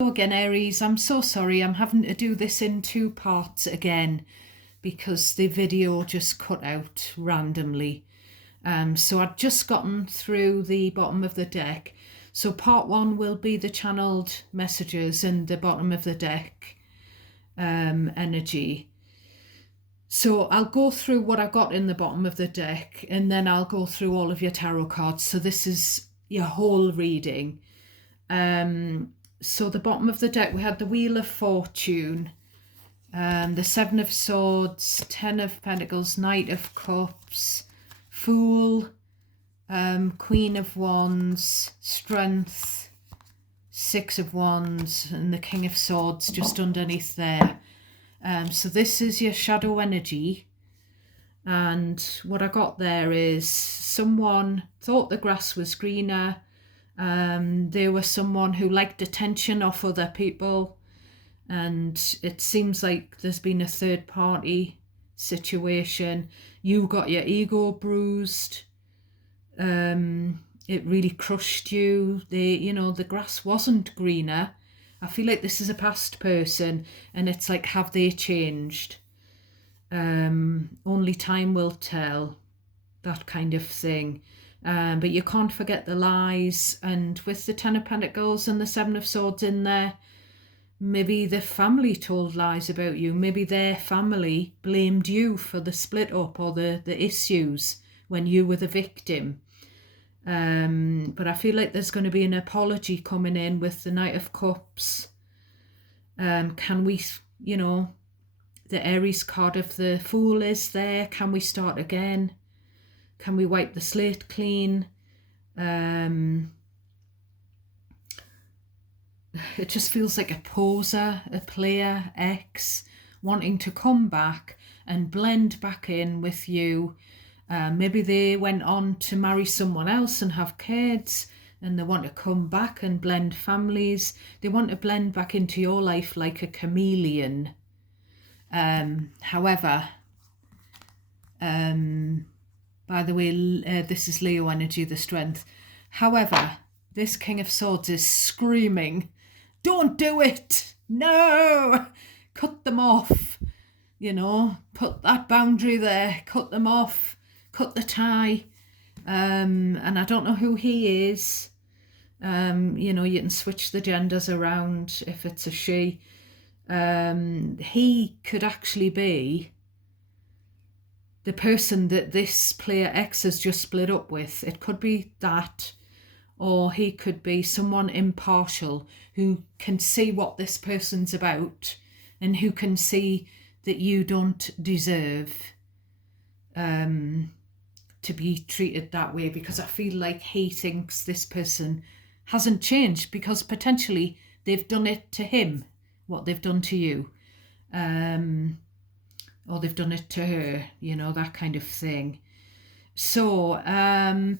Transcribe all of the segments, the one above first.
Again, Aries, I'm so sorry. I'm having to do this in two parts again because the video just cut out randomly. So I'd just gotten through the bottom of the deck. So part one will be the channeled messages and the bottom of the deck energy. So I'll go through what I got in the bottom of the deck, and then I'll go through all of your tarot cards. So this is your whole reading. So the bottom of the deck, we had the Wheel of Fortune, the Seven of Swords, Ten of Pentacles, Knight of Cups, Fool, Queen of Wands, Strength, Six of Wands, and the King of Swords just underneath there. So this is your shadow energy. And what I got there is someone thought the grass was greener. There was someone who liked attention off other people, and it seems like there's been a third party situation. You got your ego bruised. It really crushed you. The grass wasn't greener. I feel like this is a past person, and it's like, have they changed? Only time will tell, that kind of thing. But you can't forget the lies. And with the Ten of Pentacles and the Seven of Swords in there, maybe the family told lies about you. Maybe their family blamed you for the split up or the issues when you were the victim. But I feel like there's going to be an apology coming in with the Knight of Cups. Can we, the Aries card of the Fool is there. Can we start again? Can we wipe the slate clean? It just feels like a poser, a player, ex, wanting to come back and blend back in with you. Maybe they went on to marry someone else and have kids, and they want to come back and blend families. They want to blend back into your life like a chameleon. However, by the way, this is Leo energy, the Strength. However, this King of Swords is screaming, don't do it! No! Cut them off. Put that boundary there. Cut them off. Cut the tie. And I don't know who he is. You can switch the genders around if it's a she. He could actually be the person that this player X has just split up with. It could be that, or he could be someone impartial who can see what this person's about and who can see that you don't deserve to be treated that way, because I feel like he thinks this person hasn't changed because potentially they've done it to him, what they've done to you. Or they've done it to her, that kind of thing. So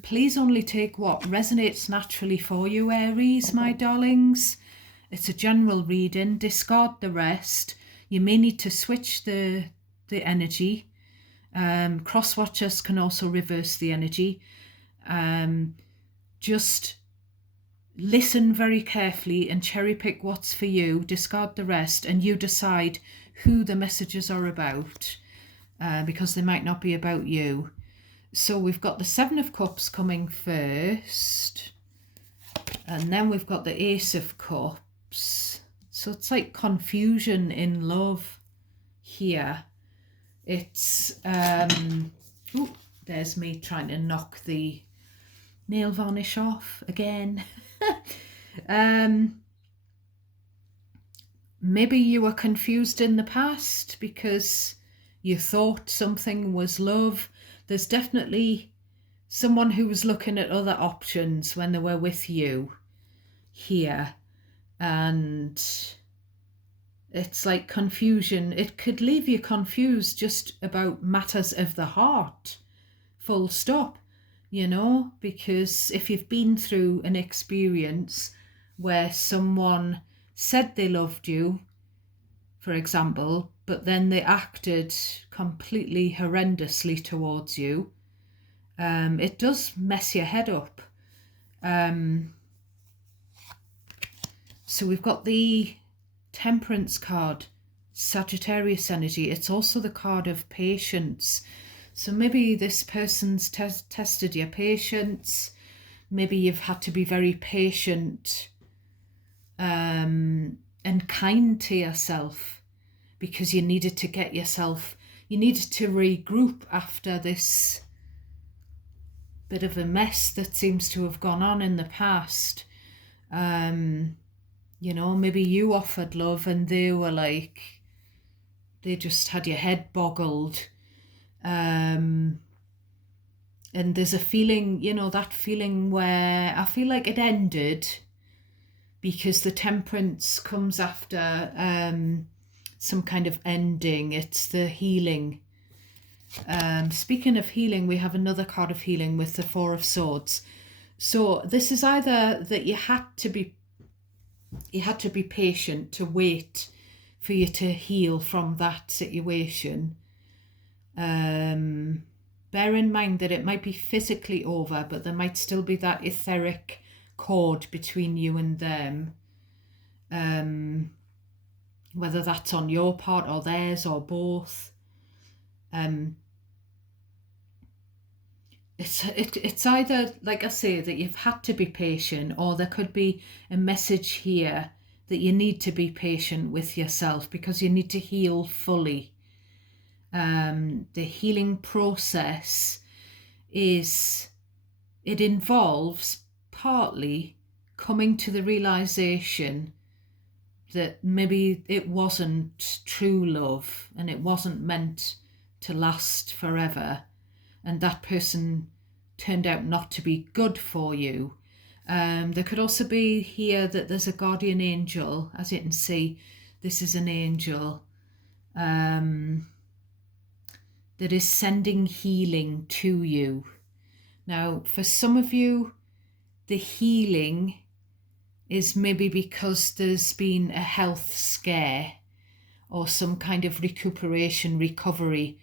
please only take what resonates naturally for you, Aries, my darlings. It's a general reading. Discard the rest. You may need to switch the energy. Cross watchers can also reverse the energy. Just listen very carefully and cherry pick what's for you. Discard the rest, and you decide who the messages are about, because they might not be about you. So we've got the Seven of Cups coming first, and then we've got the Ace of Cups. So it's like confusion in love here. It's ooh, there's me trying to knock the nail varnish off again. Maybe you were confused in the past because you thought something was love. There's definitely someone who was looking at other options when they were with you here. And it's like confusion. It could leave you confused just about matters of the heart. Full stop. Because if you've been through an experience where someone said they loved you, for example, but then they acted completely horrendously towards you, it does mess your head up. So we've got the Temperance card, Sagittarius energy. It's also the card of patience. So maybe this person's tested your patience. Maybe you've had to be very patient and kind to yourself because you needed to you needed to regroup after this bit of a mess that seems to have gone on in the past. You know, maybe you offered love and they were like, they just had your head boggled. And there's a feeling, you know, that feeling where I feel like it ended because the Temperance comes after some kind of ending. It's the healing. Speaking of healing, we have another card of healing with the Four of Swords. So this is either that you had to be patient to wait for you to heal from that situation. Bear in mind that it might be physically over, but there might still be that etheric cord between you and them. Whether that's on your part or theirs or both. It's either, like I say, that you've had to be patient, or there could be a message here that you need to be patient with yourself because you need to heal fully. The healing process it involves partly coming to the realization that maybe it wasn't true love and it wasn't meant to last forever, and that person turned out not to be good for you. There could also be here that there's a guardian angel. As you can see, this is an angel that is sending healing to you. Now, for some of you, the healing is maybe because there's been a health scare or some kind of recovery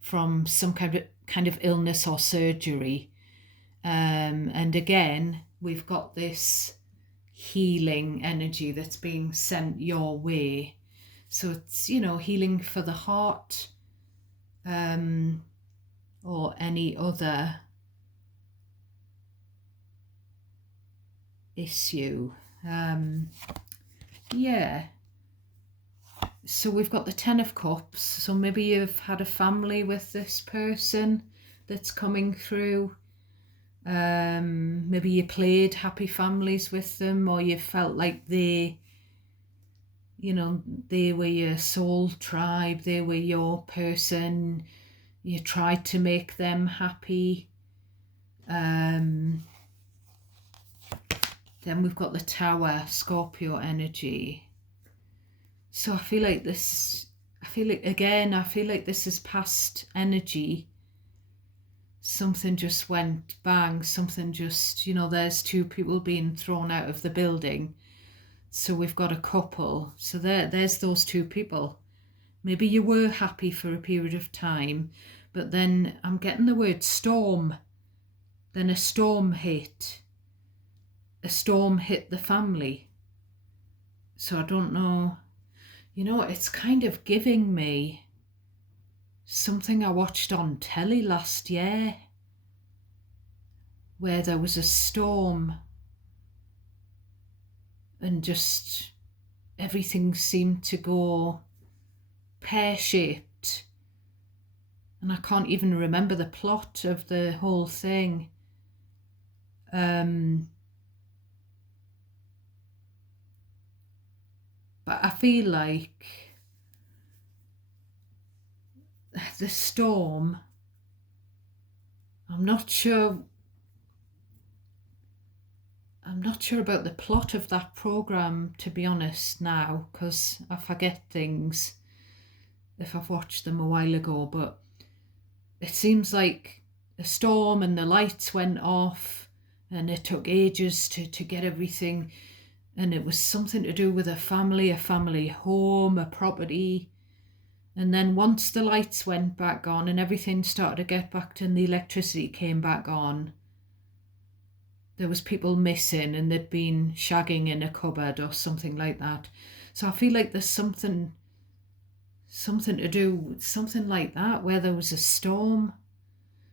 from some kind of illness or surgery. And again, we've got this healing energy that's being sent your way. So it's, you know, healing for the heart, or any other issue. Yeah. So we've got the Ten of Cups. So maybe you've had a family with this person that's coming through. Maybe you played happy families with them, or you felt like they were your soul tribe, they were your person. You tried to make them happy. Then we've got the Tower, Scorpio energy. So I feel like this is past energy. Something just went bang, something just, there's two people being thrown out of the building. So we've got a couple. So there's those two people. Maybe you were happy for a period of time, but then I'm getting the word storm. Then a storm hit. A storm hit the family. So I don't know. It's kind of giving me something I watched on telly last year, where there was a storm and just everything seemed to go pear-shaped. And I can't even remember the plot of the whole thing. But I feel like the storm, I'm not sure about the plot of that programme, to be honest, now, because I forget things if I've watched them a while ago. But it seems like a storm and the lights went off and it took ages to get everything, and it was something to do with a family home, a property. And then once the lights went back on and everything started to get back to, and the electricity came back on, there was people missing and they'd been shagging in a cupboard or something like that. So I feel like there's something to do with something like that, where there was a storm,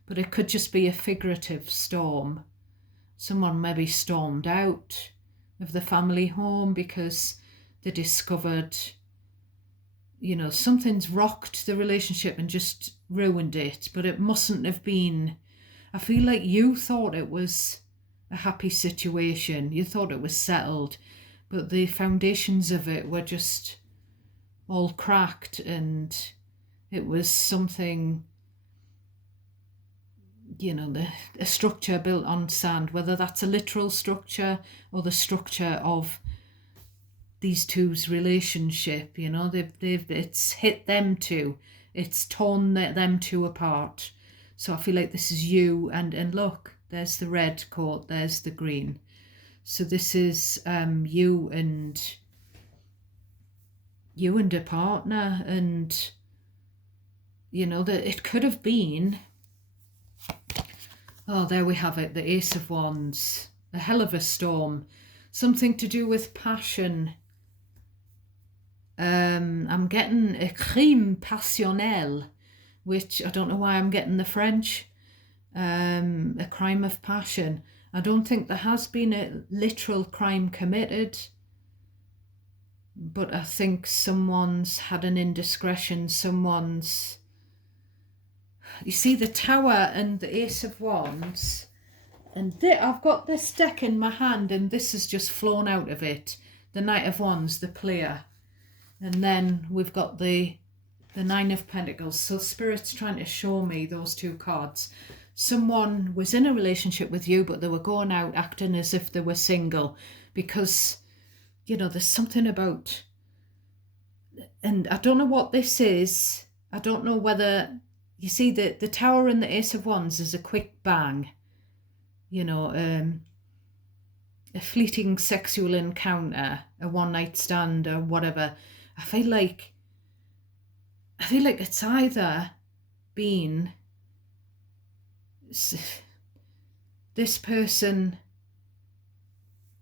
but it could just be a figurative storm. Someone maybe stormed out of the family home because they discovered, something's rocked the relationship and just ruined it, but it mustn't have been. I feel like you thought it was a happy situation, you thought it was settled, but the foundations of it were just all cracked, and it was something, a structure built on sand, whether that's a literal structure or the structure of these two's relationship. It's hit them two, it's torn them two apart. So I feel like this is you, and look, there's the red coat, there's the green. So this is you and a partner, and that it could have been. Oh, there we have it, the Ace of Wands, a hell of a storm, something to do with passion. I'm getting a crime passionnel, which I don't know why I'm getting the French. A crime of passion. I don't think there has been a literal crime committed, but I think someone's had an indiscretion, you see the Tower and the Ace of Wands, and I've got this deck in my hand and this has just flown out of it. The Knight of Wands, the player, and then we've got the Nine of Pentacles. So Spirit's trying to show me those two cards. Someone was in a relationship with you, but they were going out acting as if they were single, because there's something about, and I don't know what this is. I don't know whether, you see, the Tower and the Ace of Wands is a quick bang, a fleeting sexual encounter, a one-night stand or whatever. I feel like it's either been this person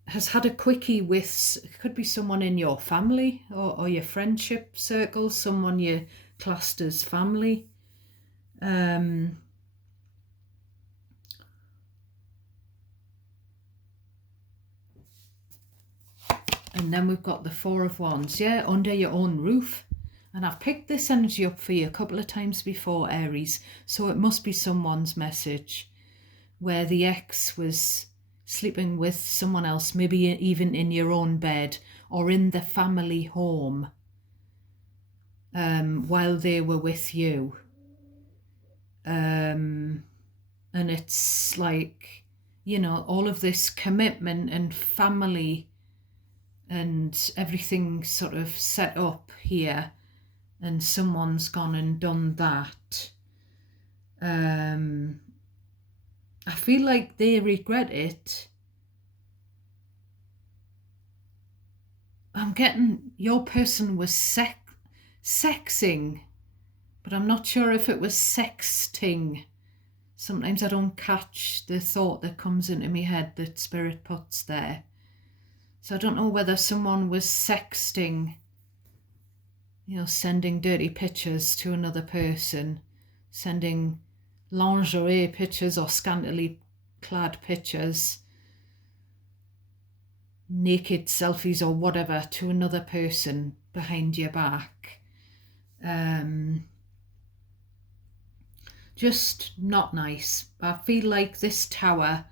has had a quickie with, it could be someone in your family or your friendship circle, someone you classed as family. And then we've got the Four of Wands, under your own roof. And I've picked this energy up for you a couple of times before, Aries, so it must be someone's message, where the ex was sleeping with someone else, maybe even in your own bed or in the family home, while they were with you. And it's like, all of this commitment and family and everything sort of set up here, and someone's gone and done that. I feel like they regret it. I'm getting your person was sexing, but I'm not sure if it was sexting. Sometimes I don't catch the thought that comes into my head that Spirit puts there. So I don't know whether someone was sexting, sending dirty pictures to another person, sending lingerie pictures or scantily clad pictures, naked selfies or whatever to another person behind your back. Just not nice. I feel like this Tower,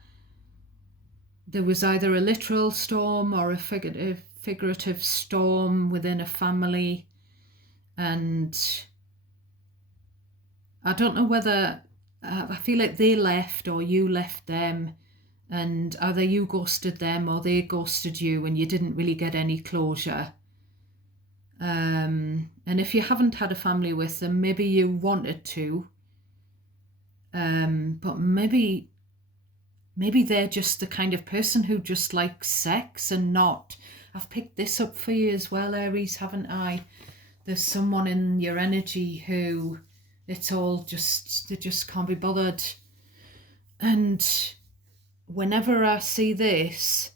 there was either a literal storm or a figurative storm within a family, and I don't know whether, I feel like they left or you left them, and either you ghosted them or they ghosted you and you didn't really get any closure. And if you haven't had a family with them, maybe you wanted to, but maybe they're just the kind of person who just likes sex and not. I've picked this up for you as well, Aries, haven't I? There's someone in your energy who it's all just, they just can't be bothered. And whenever I see this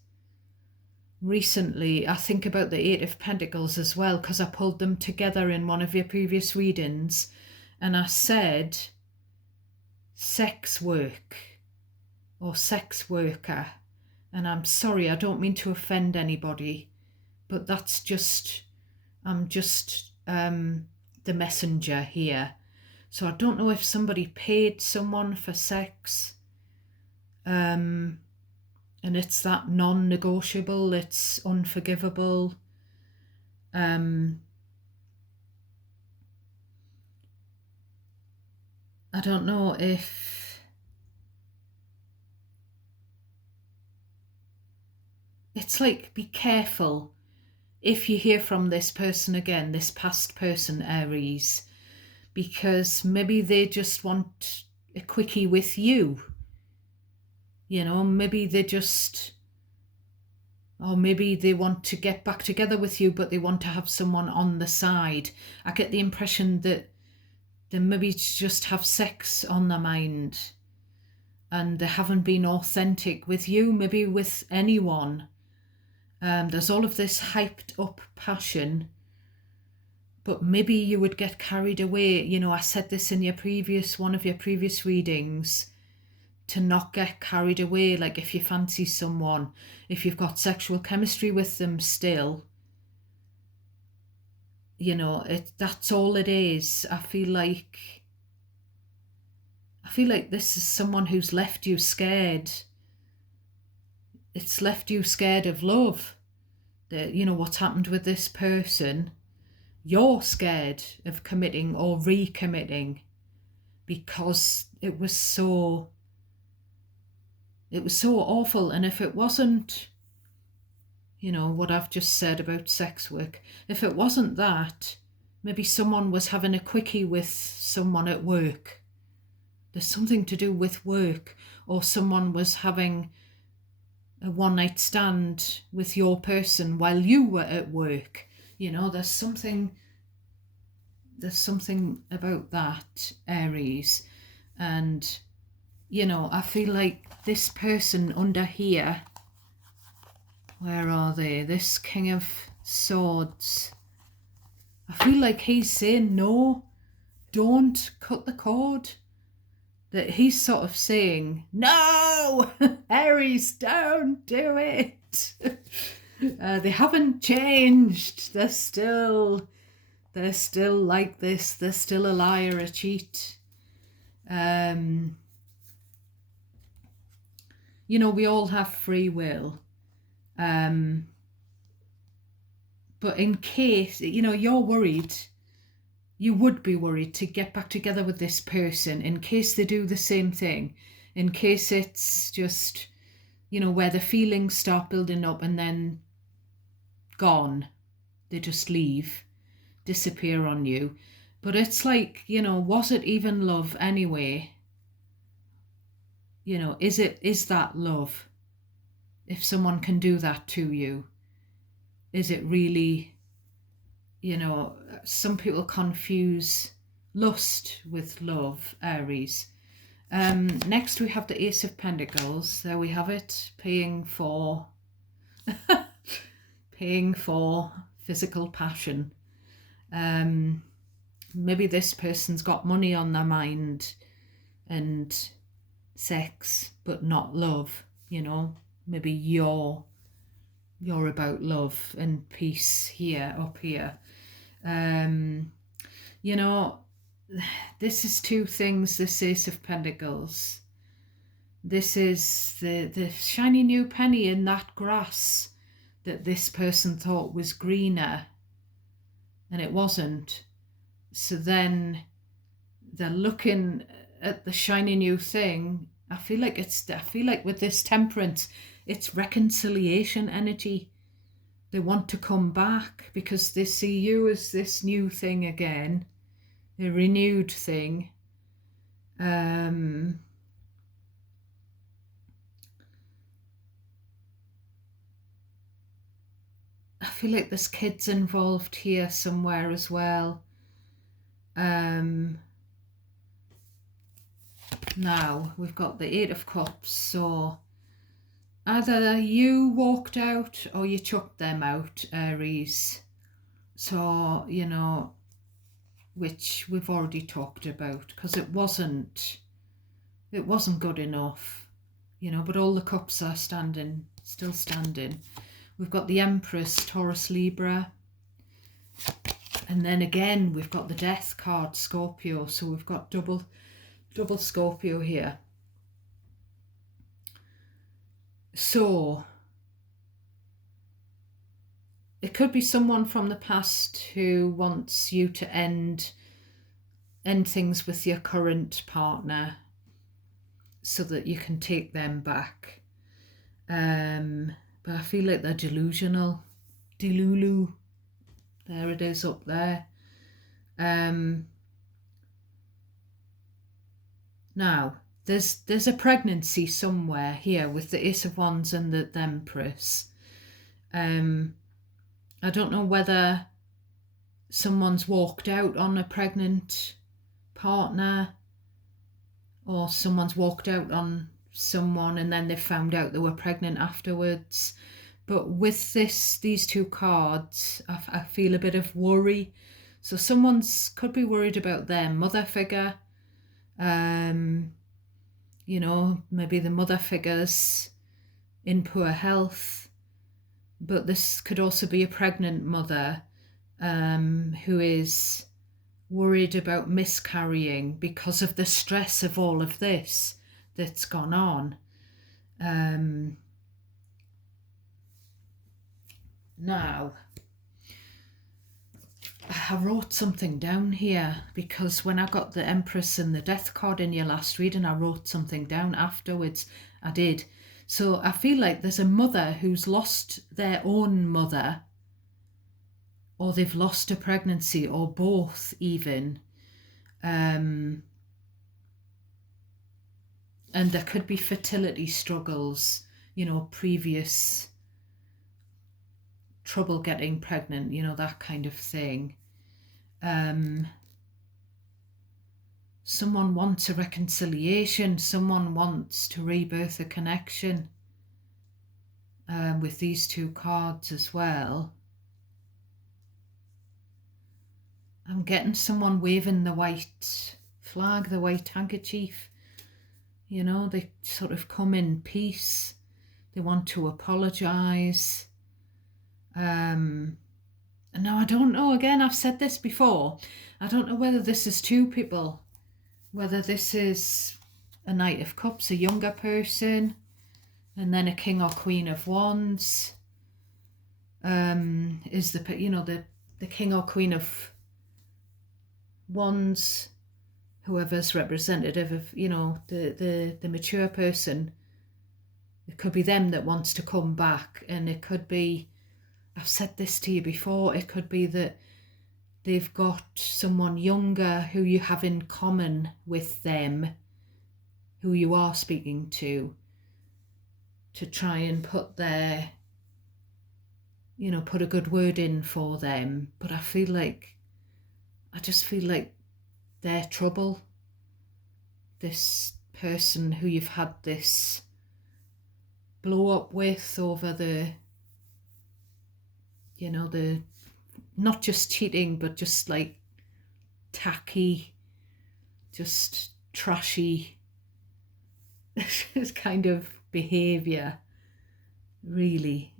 recently, I think about the Eight of Pentacles as well, because I pulled them together in one of your previous readings, and I said sex work or sex worker. And I'm sorry, I don't mean to offend anybody, but that's just, I'm just the messenger here. So I don't know if somebody paid someone for sex, and it's that non-negotiable, it's unforgivable. I don't know if it's like, be careful if you hear from this person again, this past person, Aries, because maybe they just want a quickie with you. You know, maybe they just, or maybe they want to get back together with you, but they want to have someone on the side. I get the impression that they maybe just have sex on their mind and they haven't been authentic with you, maybe with anyone. There's all of this hyped up passion, but maybe you would get carried away. You know, I said this in one of your previous readings, to not get carried away. Like if you fancy someone, if you've got sexual chemistry with them still, you know, that's all it is. I feel like this is someone who's left you scared. It's left you scared of love. That, you know, what's happened with this person, you're scared of committing or recommitting because it was so awful. And if it wasn't, you know, what I've just said about sex work, if it wasn't that, maybe someone was having a quickie with someone at work. There's something to do with work, or someone was having a one-night stand with your person while you were at work. You know, there's something about that, Aries. And, you know, I feel like this person under here, where are they? This King of Swords. I feel like he's saying, no, don't cut the cord. That he's sort of saying, no, Aries, don't do it. They haven't changed. They're still like this. They're still a liar, a cheat. You know, we all have free will. But in case, you know, you're worried, you would be worried to get back together with this person in case they do the same thing, in case it's just, you know, where the feelings start building up and then gone. They just leave, disappear on you. But it's like, you know, was it even love anyway? You know, is that love? If someone can do that to you, is it really, you know, some people confuse lust with love, Aries. Next we have the Ace of Pentacles. There we have it, paying for physical passion. Maybe this person's got money on their mind and sex, but not love, you know. Maybe you're about love and peace here, up here. You know, this is two things, this Ace of Pentacles. This is the shiny new penny in that grass that this person thought was greener and it wasn't. So then they're looking at the shiny new thing. I feel like with this Temperance, it's reconciliation energy. They want to come back because they see you as this new thing again, a renewed thing. I feel like there's kids involved here somewhere as well. Now we've got the Eight of Cups, so either you walked out or you chucked them out, Aries. So, which we've already talked about, because it wasn't good enough, but all the cups are still standing. We've got the Empress, Taurus, Libra. And then again, we've got the Death card, Scorpio. So we've got double Scorpio here. So it could be someone from the past who wants you to end things with your current partner so that you can take them back. But I feel like they're delusional. Delulu. There it is up there. Now, there's a pregnancy somewhere here with the Ace of Wands and the Empress. I don't know whether someone's walked out on a pregnant partner or someone's walked out on someone and then they found out they were pregnant afterwards. But with these two cards, I feel a bit of worry. So could be worried about their mother figure. Maybe the mother figure's in poor health. But this could also be a pregnant mother who is worried about miscarrying because of the stress of all of this that's gone on. Now, I wrote something down here because when I got the Empress and the Death card in your last reading, I wrote something down afterwards. I did. So I feel like there's a mother who's lost their own mother, or they've lost a pregnancy, or both even. And there could be fertility struggles, previous trouble getting pregnant, that kind of thing. Someone wants a reconciliation. Someone wants to rebirth a connection with these two cards as well. I'm getting someone waving the white flag, the white handkerchief. They sort of come in peace. They want to apologise. And now I don't know, again, I've said this before, I don't know whether this is two people, whether this is a Knight of Cups, a younger person, and then a King or Queen of Wands. Is the King or Queen of Wands, whoever's representative of, the mature person. It could be them that wants to come back, and it could be, I've said this to you before, it could be that they've got someone younger who you have in common with them, who you are speaking to try and put their, put a good word in for them. But I just feel like they're trouble. This person who you've had this blow up with over the not just cheating, but just like tacky, just trashy kind of behaviour, really.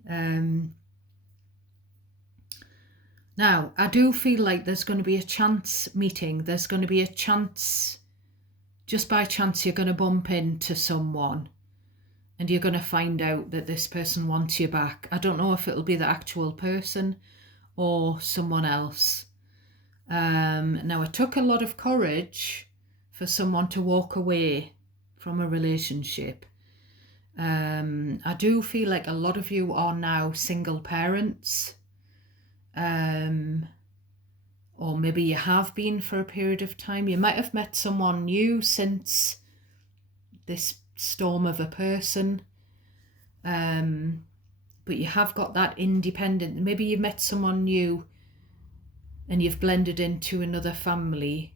Now, I do feel like there's going to be a chance meeting. There's going to be a chance, just by chance, you're going to bump into someone and you're going to find out that this person wants you back. I don't know if it'll be the actual person or someone else. Now, it took a lot of courage for someone to walk away from a relationship. I do feel like a lot of you are now single parents. Or maybe you have been for a period of time. You might have met someone new since this storm of a person, but you have got that independent. Maybe you've met someone new and you've blended into another family,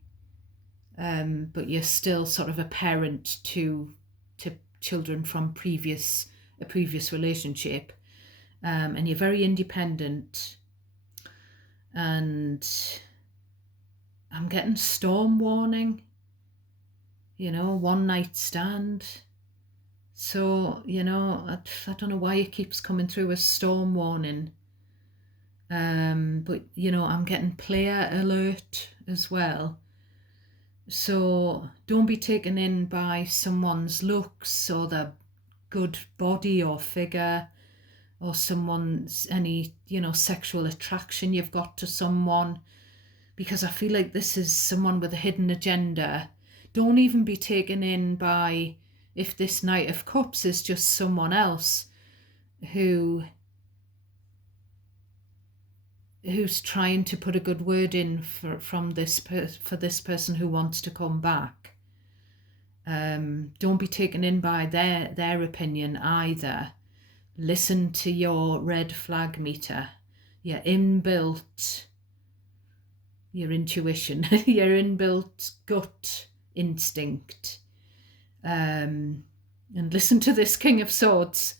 but you're still sort of a parent to children from previous a previous relationship, and you're very independent, and I'm getting storm warning, one night stand. So, I don't know why it keeps coming through as storm warning. But, I'm getting player alert as well. So don't be taken in by someone's looks or their good body or figure, or someone's any, sexual attraction you've got to someone, because I feel like this is someone with a hidden agenda. Don't even be taken in by if this Knight of Cups is just someone else who's trying to put a good word in for this person who wants to come back. Don't be taken in by their opinion either. Listen to your red flag meter, your inbuilt, your intuition, your inbuilt gut instinct, and listen to this King of Swords.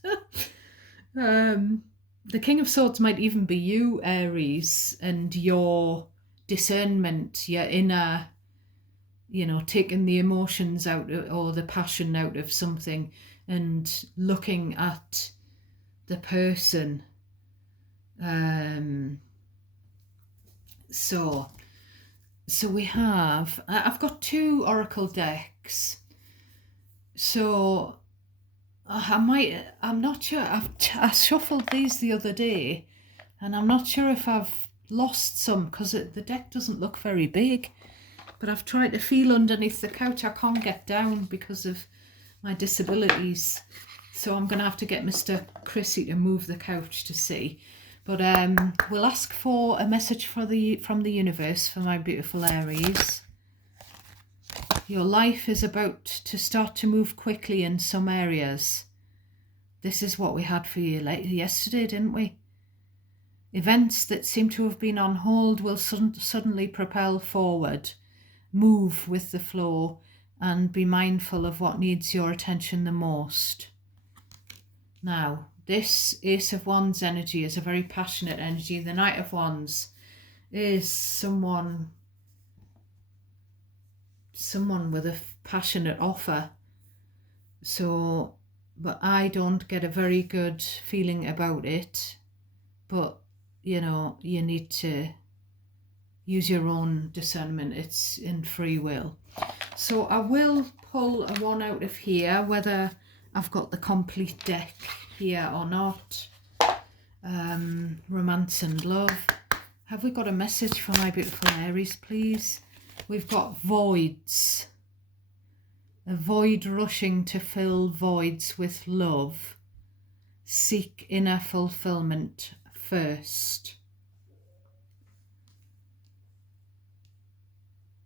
The King of Swords might even be you, Aries, and your discernment, your inner, taking the emotions out or the passion out of something and looking at the person. So we have, I've got 2 oracle decks. So I'm not sure, I shuffled these the other day, and I'm not sure if I've lost some because the deck doesn't look very big, but I've tried to feel underneath the couch. I can't get down because of my disabilities, so I'm going to have to get Mr. Chrissy to move the couch to see. But we'll ask for a message from the universe for my beautiful Aries. Your life is about to start to move quickly in some areas. This is what we had for you yesterday, didn't we? Events that seem to have been on hold will suddenly propel forward. Move with the flow and be mindful of what needs your attention the most. Now, this Ace of Wands energy is a very passionate energy. The Knight of Wands is someone with a passionate offer. So, but I don't get a very good feeling about it. But, you need to use your own discernment. It's in free will. So I will pull a one out of here, whether I've got the complete deck here or not. Romance and love. Have we got a message for my beautiful Aries, please? We've got voids. A void rushing to fill voids with love. Seek inner fulfillment first.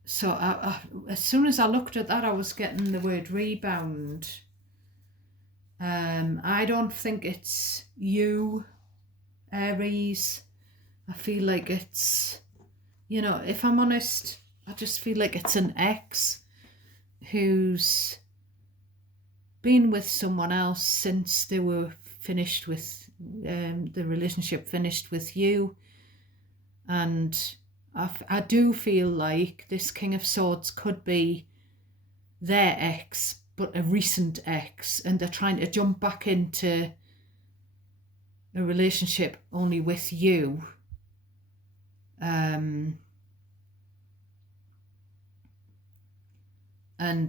So as soon as I looked at that, I was getting the word rebound. I don't think it's you, Aries. I feel like it's, if I'm honest, I just feel like it's an ex who's been with someone else since they were finished with, the relationship finished with you. And I do feel like this King of Swords could be their ex, but a recent ex, and they're trying to jump back into a relationship only with you. And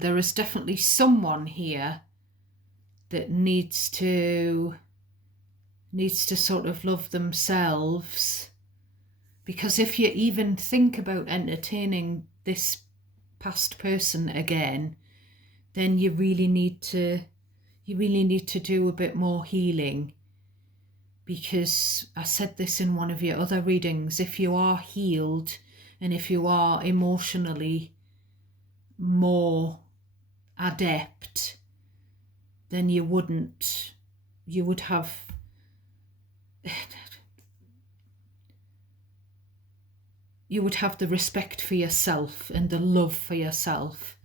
there is definitely someone here that needs to sort of love themselves, because if you even think about entertaining this past person again, then you really need to do a bit more healing. Because I said this in one of your other readings, if you are healed and if you are emotionally more adept, then you would have the respect for yourself and the love for yourself,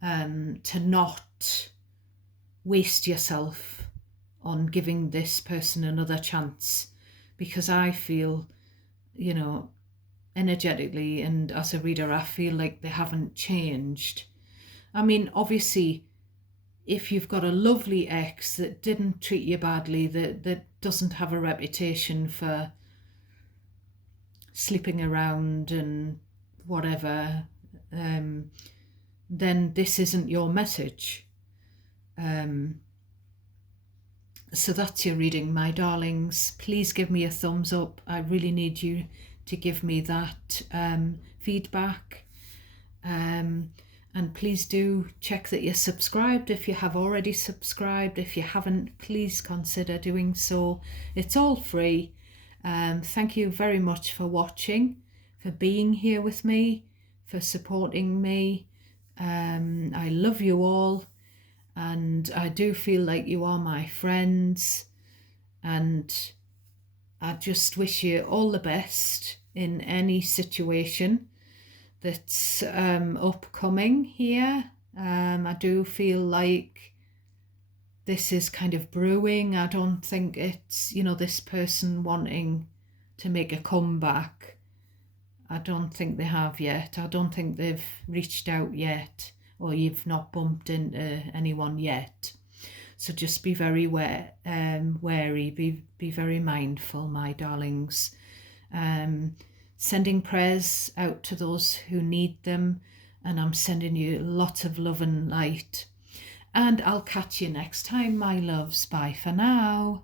to not waste yourself on giving this person another chance, because I feel, you know, energetically and as a reader, I feel like they haven't changed. I mean, obviously, if you've got a lovely ex that didn't treat you badly, that doesn't have a reputation for sleeping around and whatever, then this isn't your message. So that's your reading, my darlings. Please give me a thumbs up. I really need you to give me that feedback. And please do check that you're subscribed if you have already subscribed. If you haven't, please consider doing so. It's all free. Thank you very much for watching, for being here with me, for supporting me. I love you all, and I do feel like you are my friends, and I just wish you all the best in any situation that's upcoming here. I do feel like this is kind of brewing. I don't think it's, this person wanting to make a comeback. I don't think they have yet. I don't think they've reached out yet, or you've not bumped into anyone yet. So just be very wary, be very mindful, my darlings. Sending prayers out to those who need them, and I'm sending you lots of love and light. And I'll catch you next time, my loves. Bye for now.